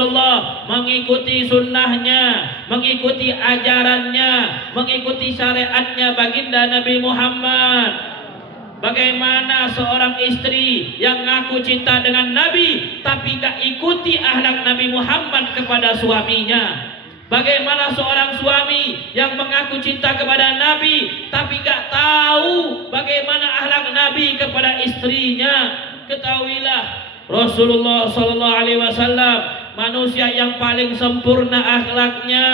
Allah, mengikuti sunnahnya, mengikuti ajarannya, mengikuti syariatnya baginda Nabi Muhammad. Bagaimana seorang istri yang ngaku cinta dengan Nabi tapi gak ikuti akhlak Nabi Muhammad kepada suaminya? Bagaimana seorang suami yang mengaku cinta kepada Nabi tapi gak tahu bagaimana akhlak Nabi kepada istrinya? Ketahuilah, Rasulullah sallallahu alaihi wasallam manusia yang paling sempurna akhlaknya,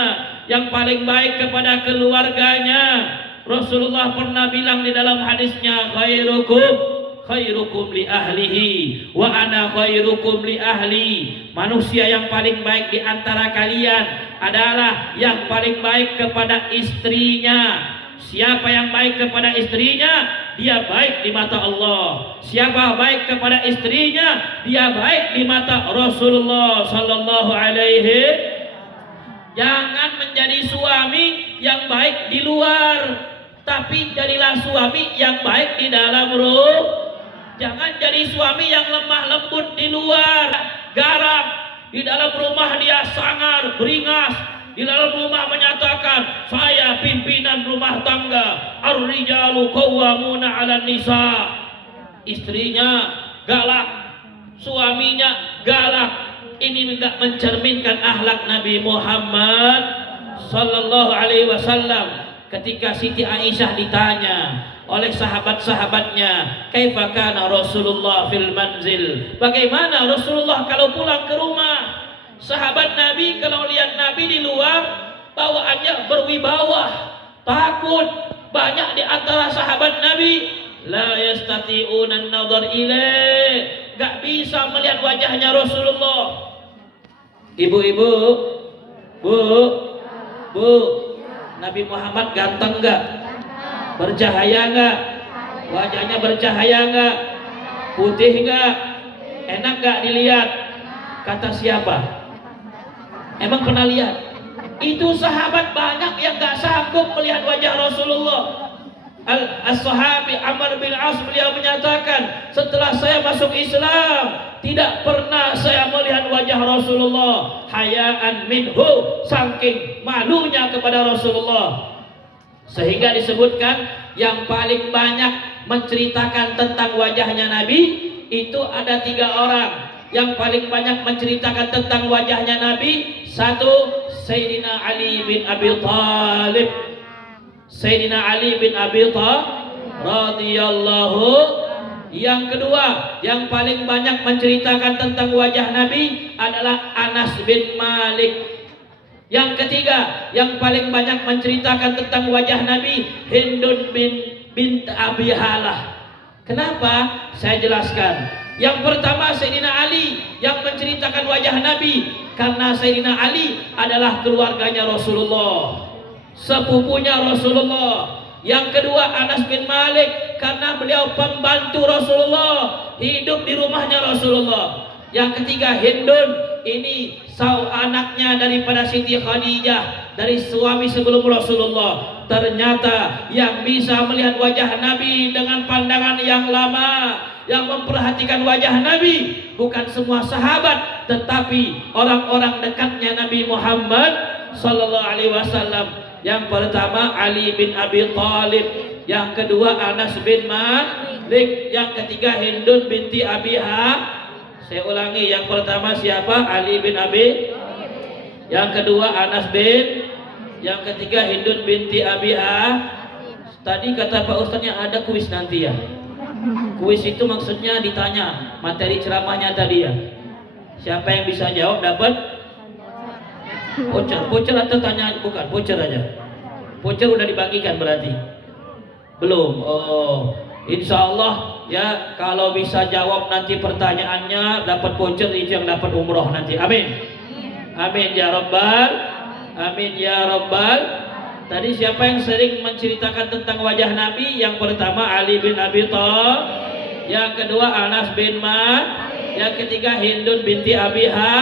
yang paling baik kepada keluarganya. Rasulullah pernah bilang di dalam hadisnya, khairukum li ahlihi wa ana khairukum li ahli. Manusia yang paling baik di antara kalian adalah yang paling baik kepada istrinya. Siapa yang baik kepada istrinya, dia baik di mata Allah. Siapa baik kepada istrinya, dia baik di mata Rasulullah sallallahu alaihi. Jangan menjadi suami yang baik di luar, tapi jadilah suami yang baik di dalam ruh. Jangan jadi suami yang lemah lembut di luar, garang, di dalam rumah dia sangar, beringas. Di dalam rumah menyatakan, saya pimpinan rumah tangga, ar-rijalu qawwamuna 'alan nisa. Istrinya galak, suaminya galak. Ini tidak mencerminkan akhlak Nabi Muhammad sallallahu alaihi wasallam. Ketika Siti Aisyah ditanya oleh sahabat-sahabatnya, kaifa kana Rasulullah fil manzil? Bagaimana Rasulullah kalau pulang ke rumah? Sahabat Nabi kalau lihat Nabi di luar bawaannya berwibawa, takut. Banyak di antara sahabat Nabi la yastati'una an-nadhar ilaih, gak bisa melihat wajahnya Rasulullah. Ibu-ibu, bu, Nabi Muhammad ganteng gak? Bercahaya gak? Wajahnya bercahaya gak? Putih gak? Enak gak dilihat? Kata siapa? Emang pernah lihat? Itu sahabat banyak yang gak sanggup melihat wajah Rasulullah. As-sahabi Amr bin As, beliau menyatakan, setelah saya masuk Islam tidak pernah saya melihat wajah Rasulullah, hayaan minhu, saking malunya kepada Rasulullah. Sehingga disebutkan yang paling banyak menceritakan tentang wajahnya Nabi itu ada 3 orang. Yang paling banyak menceritakan tentang wajahnya Nabi, satu, Sayyidina Ali bin Abi Thalib. Sayyidina Ali bin Abi Thalib radhiyallahu. Yang kedua, yang paling banyak menceritakan tentang wajah Nabi adalah Anas bin Malik. Yang ketiga, yang paling banyak menceritakan tentang wajah Nabi, Hindun bint Abi Halah. Kenapa? Saya jelaskan. Yang pertama Sayyidina Ali yang menceritakan wajah Nabi, karena Sayyidina Ali adalah keluarganya Rasulullah, sepupunya Rasulullah. Yang kedua Anas bin Malik, karena beliau pembantu Rasulullah, hidup di rumahnya Rasulullah. Yang ketiga Hindun, ini anaknya daripada Siti Khadijah, dari suami sebelum Rasulullah. Ternyata yang bisa melihat wajah Nabi dengan pandangan yang lama, yang memperhatikan wajah Nabi bukan semua sahabat, tetapi orang-orang dekatnya Nabi Muhammad sallallahu alaihi wasallam. Yang pertama Ali bin Abi Thalib, yang kedua Anas bin Malik, yang ketiga Hindun binti Abi Ha. Saya ulangi, yang pertama siapa? Ali bin Abi, yang kedua Anas bin, yang ketiga Hindun binti Abi Ha. Tadi kata Pak Ustaznya ada kuis nanti ya. Kuis itu maksudnya ditanya materi ceramahnya tadi ya. Siapa yang bisa jawab dapat voucher. Voucher atau tanya? Bukan, voucher aja. Voucher udah dibagikan berarti? Belum. Oh, insya Allah ya, kalau bisa jawab nanti pertanyaannya dapat voucher, itu yang dapat umroh nanti. Amin. Amin ya Rabbal. Amin ya Rabbal. Tadi siapa yang sering menceritakan tentang wajah Nabi? Yang pertama Ali bin Abi Thalib, yang kedua Anas bin Malik, yang ketiga Hindun binti Abi Ha.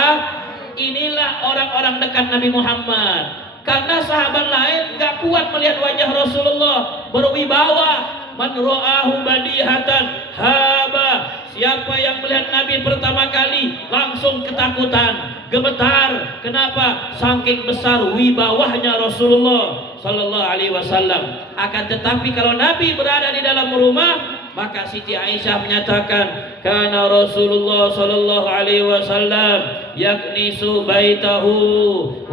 Inilah orang-orang dekat Nabi Muhammad. Karena sahabat lain gak kuat melihat wajah Rasulullah, berwibawa. Man ra'ahu badihatan haba. Siapa yang melihat Nabi pertama kali langsung ketakutan, gemetar. Kenapa? Saking besar wibawahnya Rasulullah Sallallahu Alaihi Wasallam. Akan tetapi kalau Nabi berada di dalam rumah, maka Siti Aisyah menyatakan, karena Rasulullah Sallallahu Alaihi Wasallam yaknisu baitahu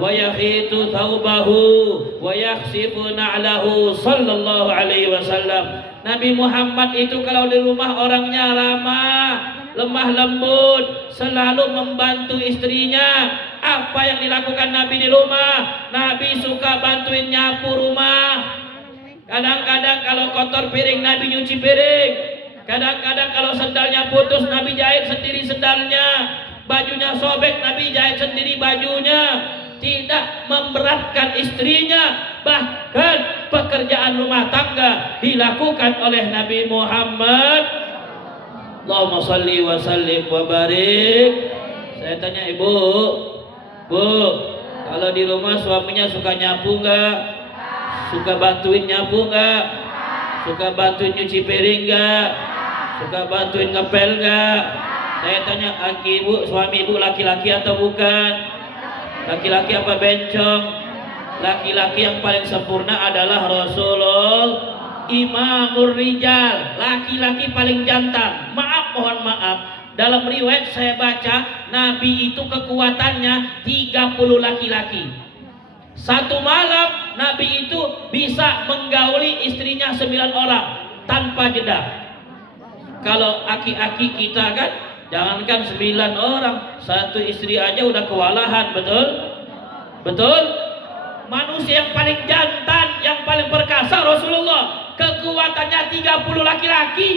wa yakhitu thawbahu wa yakhsifu na'lahu Sallallahu Alaihi Wasallam. Nabi Muhammad itu kalau di rumah orangnya ramah, lemah lembut, selalu membantu istrinya. Apa yang dilakukan Nabi di rumah? Nabi suka bantuin nyapu rumah. Kadang-kadang kalau kotor piring, Nabi nyuci piring. Kadang-kadang kalau sendalnya putus, Nabi jahit sendiri sendalnya. Bajunya sobek, Nabi jahit sendiri bajunya. Tidak memberatkan istrinya. Bahkan pekerjaan rumah tangga dilakukan oleh Nabi Muhammad. Allahumma salli wa sallim wa barik. Saya tanya ibu, bu, kalau di rumah suaminya suka nyapu nggak? Suka bantuin nyapu nggak? Suka bantuin nyuci piring nggak? Suka bantuin ngepel nggak? Saya tanya, ibu, suami ibu laki-laki atau bukan? Laki-laki apa bencong? Laki-laki yang paling sempurna adalah Rasulullah, Imamur Rijal, laki-laki paling jantan. Maaf, mohon maaf, dalam riwayat saya baca, Nabi itu kekuatannya 30 laki-laki. Satu malam Nabi itu bisa menggauli istrinya 9 orang tanpa jeda. Kalau aki-aki kita kan, jangankan 9 orang, satu istri aja udah kewalahan, betul? Betul? Manusia yang paling jantan, yang paling perkasa Rasulullah, kekuatannya 30 laki-laki.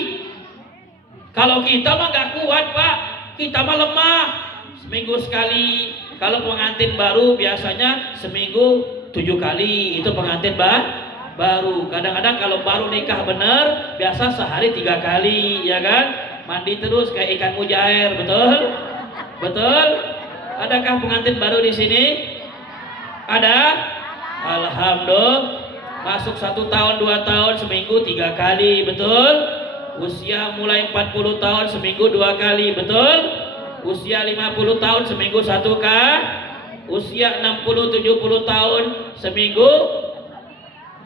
Kalau kita mah gak kuat, Pak. Kita mah lemah. Seminggu sekali. Kalau pengantin baru biasanya seminggu 7 kali. Itu pengantin baru. Kadang-kadang kalau baru nikah bener, biasa sehari 3 kali, ya kan? Mandi terus kayak ikan mujair, betul? Betul? Adakah pengantin baru di sini? Ada? Alhamdulillah. Masuk 1 tahun, 2 tahun, seminggu 3 kali, betul? Usia mulai 40 tahun, seminggu 2 kali, betul? Usia 50 tahun, seminggu 1 kali. Usia 60-70 tahun, seminggu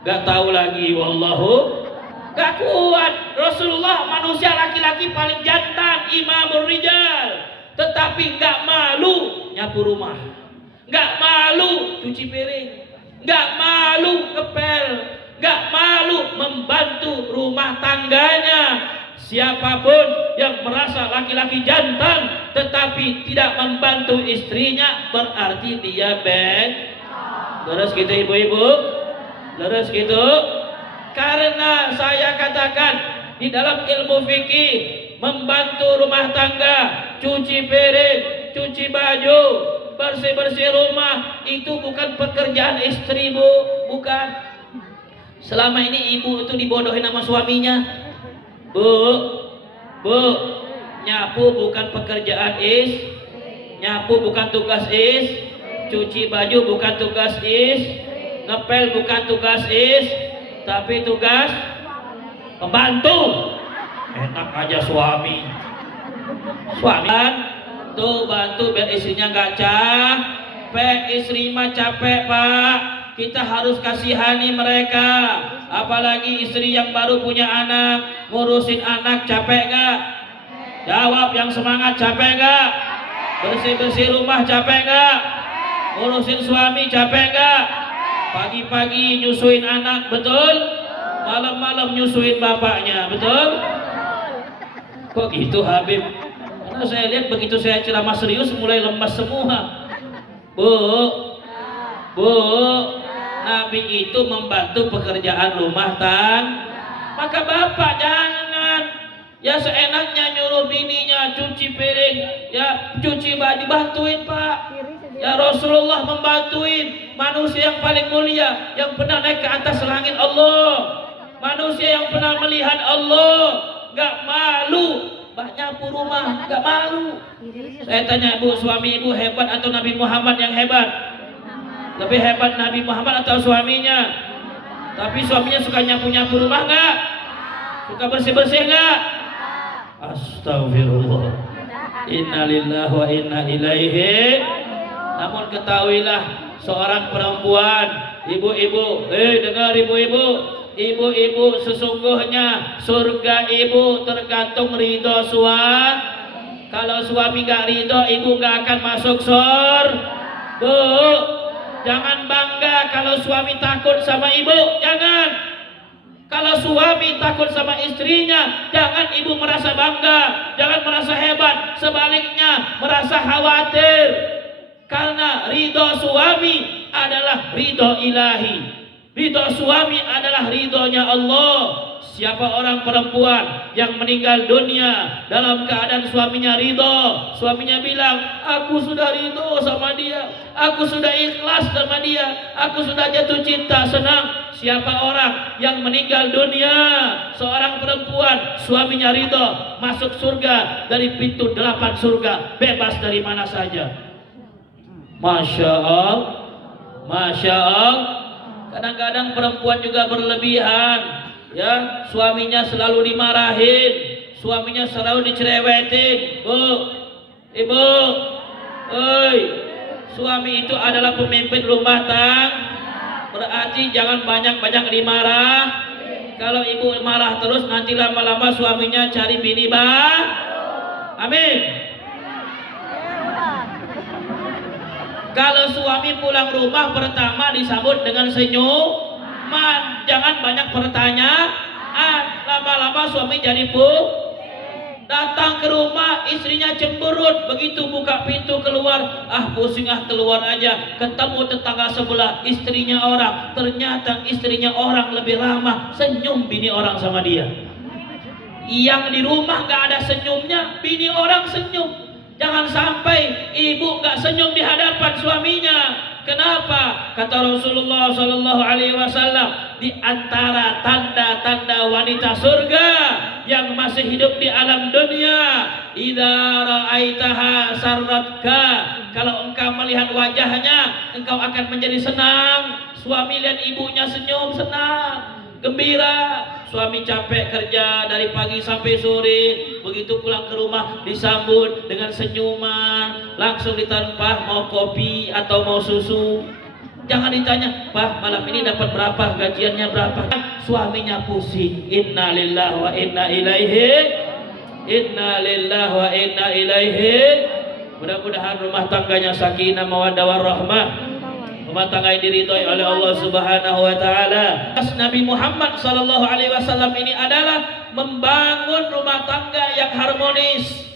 gak tahu lagi, wallahu gak kuat. Rasulullah manusia laki-laki paling jantan, Imamur Rijal, tetapi gak malu nyapu rumah, gak malu cuci piring, gak malu ngepel, gak malu membantu rumah tangganya. Siapapun yang merasa laki-laki jantan tetapi tidak membantu istrinya, berarti dia Terus gitu ibu-ibu, terus gitu. Karena saya katakan di dalam ilmu fikih, membantu rumah tangga, cuci piring, cuci baju, bersih-bersih rumah, itu bukan pekerjaan istri, bu, bukan. Selama ini ibu itu dibodohin sama suaminya. Bu, nyapu bukan pekerjaan nyapu bukan tugas cuci baju bukan tugas ngepel bukan tugas tapi tugas pembantu. Enak aja suami kan tuh bantu biar istrinya gak capek. Istri mah capek, Pak. Kita harus kasihani mereka. Apalagi istri yang baru punya anak, ngurusin anak capek gak? Jawab yang semangat, capek gak? Bersih-bersih rumah capek gak? Ngurusin suami capek gak? Pagi-pagi nyusuin anak, betul? Malam-malam nyusuin bapaknya, betul? Kok gitu, Habib? Karena saya lihat begitu saya ceramah serius mulai lemas semua. Bu, Nabi itu membantu pekerjaan rumah tangga. Maka bapak jangan ya seenaknya nyuruh bininya cuci piring, ya cuci baju, bantuin, Pak. Ya Rasulullah membantuin manusia yang paling mulia, yang pernah naik ke atas langit Allah, manusia yang pernah melihat Allah, gak malu nyapu rumah, gak malu. Saya tanya ibu, suami ibu hebat atau Nabi Muhammad yang hebat? Lebih hebat Nabi Muhammad atau suaminya? Tapi suaminya suka nyapu-nyapu rumah gak? Suka bersih-bersih gak? Astagfirullah. Innalillahi wa inna ilaihi. Namun ketahuilah seorang perempuan, ibu-ibu, dengar ibu-ibu, ibu-ibu sesungguhnya surga ibu tergantung ridho suami. Kalau suami gak ridho, ibu gak akan masuk surga. Bu, jangan bangga kalau suami takut sama ibu, jangan. Kalau suami takut sama istrinya, jangan ibu merasa bangga, jangan merasa hebat, sebaliknya merasa khawatir. Karena ridho suami adalah ridho ilahi. Ridho suami adalah ridhonya Allah. Siapa orang perempuan yang meninggal dunia dalam keadaan suaminya ridho, suaminya bilang, aku sudah ridho sama dia, aku sudah ikhlas sama dia, aku sudah jatuh cinta, senang. Siapa orang yang meninggal dunia, seorang perempuan, suaminya ridho, masuk surga dari pintu 8 surga, bebas dari mana saja. Masya Allah, Masya Allah. Kadang-kadang perempuan juga berlebihan, ya, suaminya selalu dimarahin, suaminya selalu dicerewetin. Bu, ibu, suami itu adalah pemimpin rumah tangga. Berarti jangan banyak-banyak dimarah. Kalau ibu marah terus, nanti lama-lama suaminya cari bini baru. Amin. Kalau suami pulang rumah pertama disambut dengan senyuman, jangan banyak pertanyaan. Lama-lama suami jadi datang ke rumah, istrinya cemberut, begitu buka pintu keluar, pusing, keluar aja. Ketemu tetangga sebelah, istrinya orang, ternyata istrinya orang lebih ramah, senyum bini orang sama dia. Yang di rumah gak ada senyumnya, bini orang senyum. Jangan sampai ibu gak senyum di hadapan suaminya. Kenapa? Kata Rasulullah Sallallahu Alaihi Wasallam, di antara tanda-tanda wanita surga yang masih hidup di alam dunia, idza ra'aitaha sarratka, kalau engkau melihat wajahnya, engkau akan menjadi senang. Suami lihat ibunya senyum, senang, gembira. Suami capek kerja dari pagi sampai sore, begitu pulang ke rumah disambut dengan senyuman, langsung ditempah mau kopi atau mau susu. Jangan ditanya, Pak malam ini dapat berapa, gajiannya berapa. Suaminya pusing. Inna lillahi wa inna ilaihi. Inna lillahi wa inna ilaihi. Mudah-mudahan rumah tangganya sakinah mawaddah warahmah, rumah tangga yang diridhoi oleh Allah Subhanahu wa taala. Nabi Muhammad sallallahu alaihi wasallam ini adalah membangun rumah tangga yang harmonis,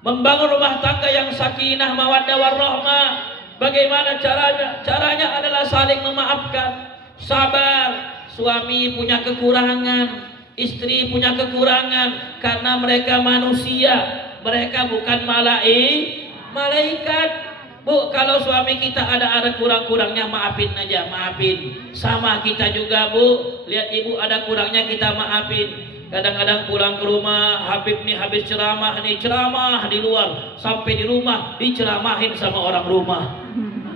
membangun rumah tangga yang sakinah mawaddah warahmah. Bagaimana caranya? Caranya adalah saling memaafkan, sabar. Suami punya kekurangan, istri punya kekurangan, karena mereka manusia, mereka bukan malaikat. Bu, kalau suami kita ada kurang-kurangnya, maafin aja, maafin. Sama kita juga, Bu. Lihat ibu ada kurangnya, kita maafin. Kadang-kadang pulang ke rumah, Habib nih habis ceramah di luar, sampai di rumah diceramahin sama orang rumah.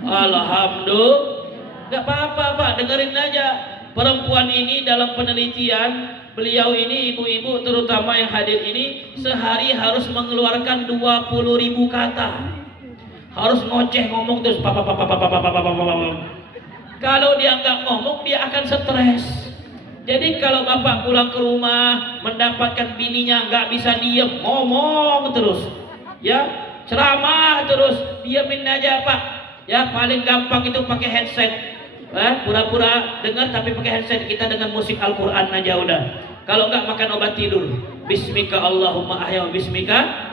Alhamdulillah. Gak apa-apa, Pak, dengerin aja. Perempuan ini dalam penelitian, beliau ini, ibu-ibu terutama yang hadir ini, sehari harus mengeluarkan 20.000 kata. Harus ngoceh ngomong terus. Kalau dia nggak ngomong, dia akan stres. Jadi kalau bapak pulang ke rumah mendapatkan bininya nggak bisa diem, ngomong terus, ya, ceramah terus, diamin aja Pak. Ya paling gampang itu pakai headset, pura-pura dengar tapi pakai headset, kita dengan musik Al-Quran aja udah. Kalau nggak makan obat tidur, Bismika Allahumma ahya Bismika.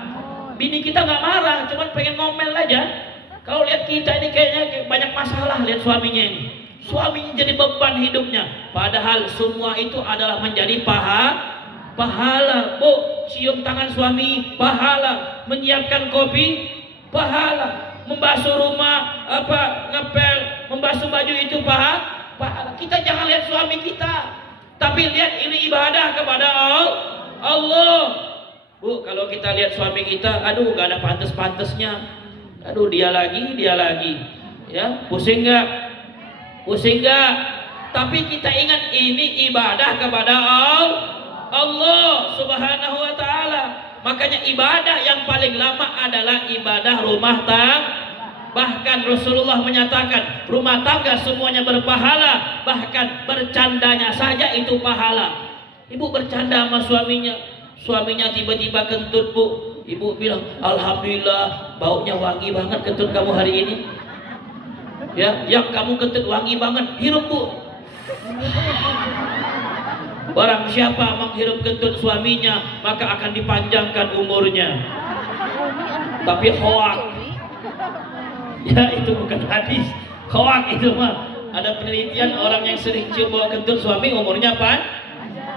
Bini kita nggak marah, cuman pengen ngomel aja. Kalau lihat kita ini kayaknya banyak masalah, lihat suaminya ini. Suaminya jadi beban hidupnya. Padahal semua itu adalah menjadi pahala. Bu, cium tangan suami, pahala. Menyiapkan kopi, pahala. Membasuh rumah, ngepel, membasuh baju itu pahala. Kita jangan lihat suami kita, tapi lihat ini ibadah kepada Allah. Bu, kalau kita lihat suami kita, aduh gak ada pantes-pantesnya, aduh dia lagi, ya, pusing nggak? Tapi kita ingat ini ibadah kepada Allah Subhanahu wa taala. Makanya ibadah yang paling lama adalah ibadah rumah tangga. Bahkan Rasulullah menyatakan rumah tangga semuanya berpahala, bahkan bercandanya saja itu pahala. Ibu bercanda sama suaminya, suaminya tiba-tiba kentut bu, ibu bilang alhamdulillah baunya wangi banget kentut kamu hari ini. Ya, yang kamu kentut wangi banget, hirup bu. Barang siapa menghirup kentut suaminya maka akan dipanjangkan umurnya. Tapi hoak. Ya itu bukan hadis, hoak itu mah. Ada penelitian orang yang sering cium bau kentut suami umurnya apa?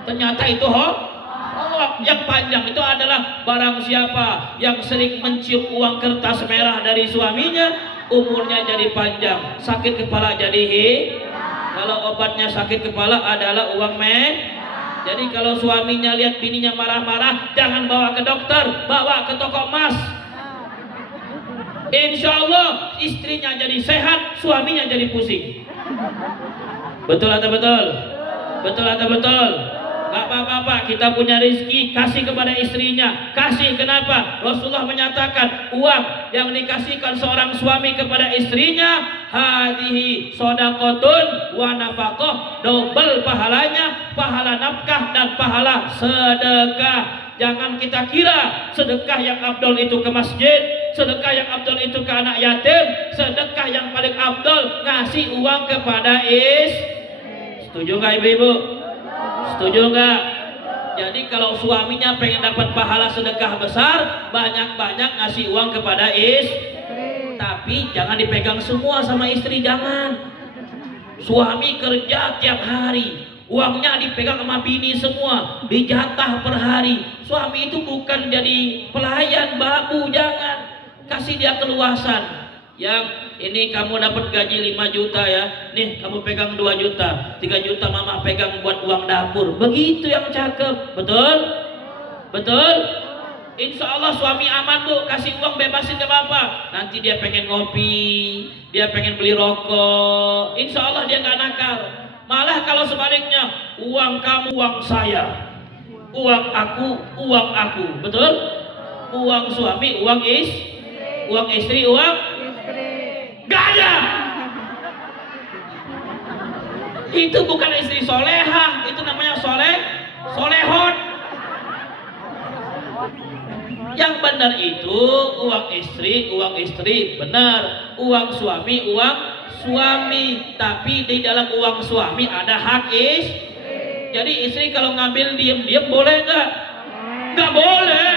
Ternyata itu hoak. Yang panjang itu adalah barang siapa yang sering mencium uang kertas merah dari suaminya, umurnya jadi panjang. Sakit kepala jadi kalau obatnya sakit kepala adalah uang Jadi kalau suaminya lihat bininya marah-marah, jangan bawa ke dokter, bawa ke toko emas. Insya Allah istrinya jadi sehat, suaminya jadi pusing. Betul atau betul? Betul atau betul? Gak apa-apa, kita punya rezeki, kasih kepada istrinya. Kasih kenapa? Rasulullah menyatakan uang yang dikasihkan seorang suami kepada istrinya, hadihi sodaqotun wa nafaqah, double pahalanya, pahala nafkah dan pahala sedekah. Jangan kita kira sedekah yang abdul itu ke masjid, sedekah yang abdul itu ke anak yatim, sedekah yang paling abdul ngasih uang kepada Setuju nggak ibu-ibu? Setuju nggak? Jadi kalau suaminya pengen dapat pahala sedekah besar, banyak-banyak ngasih uang kepada tapi jangan dipegang semua sama istri, jangan. Suami kerja tiap hari, uangnya dipegang sama bini semua, dijatah per hari. Suami itu bukan jadi pelayan babu, jangan. Kasih dia keluasan. Yang ini kamu dapat gaji 5 juta ya, nih kamu pegang 2 juta, 3 juta mama pegang buat uang dapur. Begitu yang cakep, betul? Betul? Insya Allah suami aman bu, kasih uang bebasin ke bapak. Nanti dia pengen ngopi, dia pengen beli rokok, insya Allah dia nggak nakal. Malah kalau sebaliknya, uang kamu uang saya, uang aku, betul? Uang suami uang istri uang gak ada. Itu bukan istri solehah, itu namanya solehon. Yang benar itu uang istri benar, uang suami. Tapi di dalam uang suami ada hak istri. Jadi istri kalau ngambil diem boleh nggak? Nggak boleh.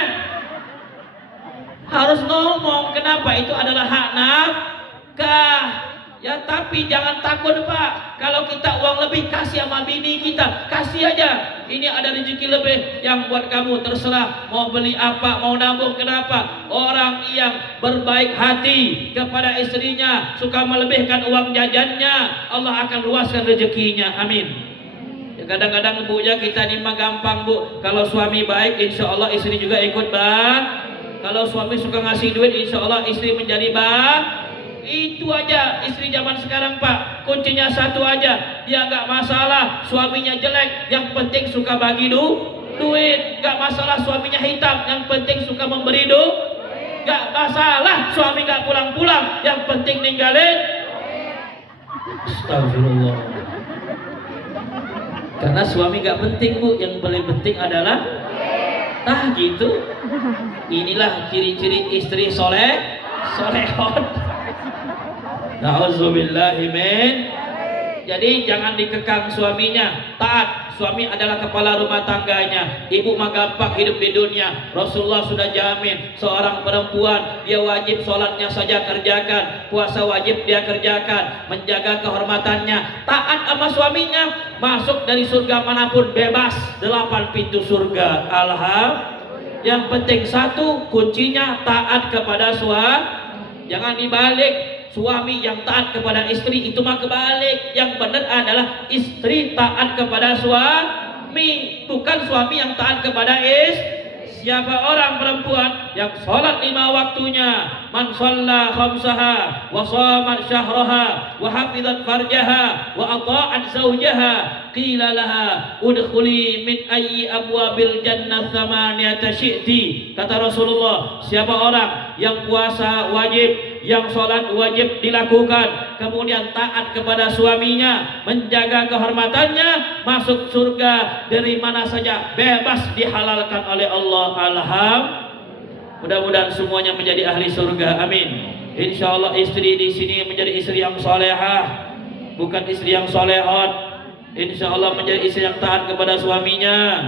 Harus ngomong. Kenapa? Itu adalah hak nafkah. Ya tapi jangan takut pak, kalau kita uang lebih kasih sama bini kita, kasih aja. Ini ada rezeki lebih yang buat kamu, terserah mau beli apa, mau nabung. Kenapa? Orang yang berbaik hati kepada istrinya, suka melebihkan uang jajannya, Allah akan luaskan rezekinya. Amin. Ya, kadang-kadang bu ya kita ini mah gampang bu, kalau suami baik insya Allah istri juga ikut baik. Kalau suami suka ngasih duit insya Allah istri menjadi baik. Itu aja istri zaman sekarang pak, kuncinya satu aja, dia nggak masalah suaminya jelek, yang penting suka bagi duit. Nggak masalah suaminya hitam, yang penting suka memberi duit. Nggak masalah suami nggak pulang-pulang, yang penting ninggalin. Astagfirullah. Karena suami nggak penting bu, yang paling penting adalah gitu. Inilah ciri-ciri istri solehon. Na'udzubillahi min. Jadi jangan dikekang suaminya, taat. Suami adalah kepala rumah tangganya. Ibu mah gampang hidup di dunia. Rasulullah sudah jamin seorang perempuan dia wajib sholatnya saja kerjakan, puasa wajib dia kerjakan, menjaga kehormatannya, taat sama suaminya, masuk dari surga manapun bebas, 8 pintu surga. Alhamdulillah. Yang penting satu, kuncinya taat kepada suami. Jangan dibalik, suami yang taat kepada istri itu mah kebalik. Yang benar adalah istri taat kepada suami, bukan suami yang taat kepada istri. siapa orang perempuan yang sholat 5 waktunya, man shalla khamsaha wa shamat syahraha wa hafizat farjaha wa ata'at zawjaha qila laha udkhuli min ayyi abwabil jannah thamaniyata syi'ti. Kata Rasulullah, siapa orang yang puasa wajib, yang sholat wajib dilakukan, kemudian taat kepada suaminya, menjaga kehormatannya, masuk surga dari mana saja, bebas dihalalkan oleh Allah. Mudah-mudahan semuanya menjadi ahli surga, amin. Insya Allah istri di sini menjadi istri yang solehah, bukan istri yang solehot. Insya Allah menjadi istri yang taat kepada suaminya,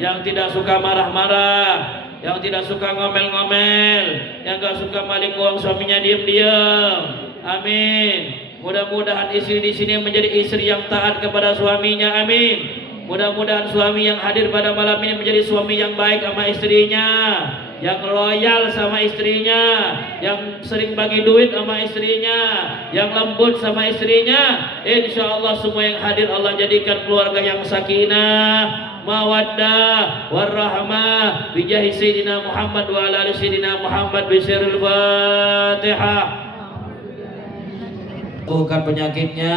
yang tidak suka marah-marah, yang tidak suka ngomel-ngomel, yang gak suka maling uang suaminya diam-diam. Amin. Mudah-mudahan istri di sini menjadi istri yang taat kepada suaminya. Amin. Mudah-mudahan suami yang hadir pada malam ini menjadi suami yang baik sama istrinya, yang loyal sama istrinya, yang sering bagi duit sama istrinya, yang lembut sama istrinya. Insya Allah semua yang hadir Allah jadikan keluarga yang sakinah, mawaddah, warahmah, bijahi Sayyidina Muhammad wa ala ali Sayyidina Muhammad bisirul Fatihah. Bukan penyakitnya,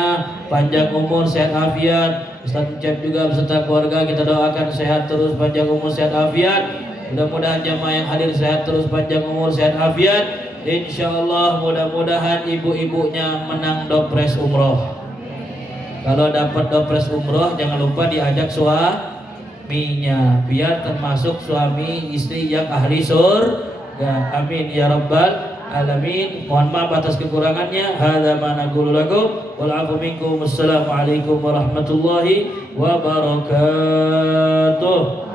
panjang umur, sehat afiat. Ustaz Cep juga beserta keluarga kita doakan sehat terus, panjang umur, sehat afiat. Mudah-mudahan jamaah yang hadir sehat terus, panjang umur, sehat afiat. Insyaallah mudah-mudahan ibu-ibunya menang dopres umroh. Kalau dapat dopres umroh jangan lupa diajak suaminya, biar termasuk suami istri yang ahli surga. Amin ya rabbal alamin. Mohon maaf atas kekurangannya. Hadza ma naqulu lakum wal 'afwu minkum. Assalamualaikum warahmatullahi wabarakatuh.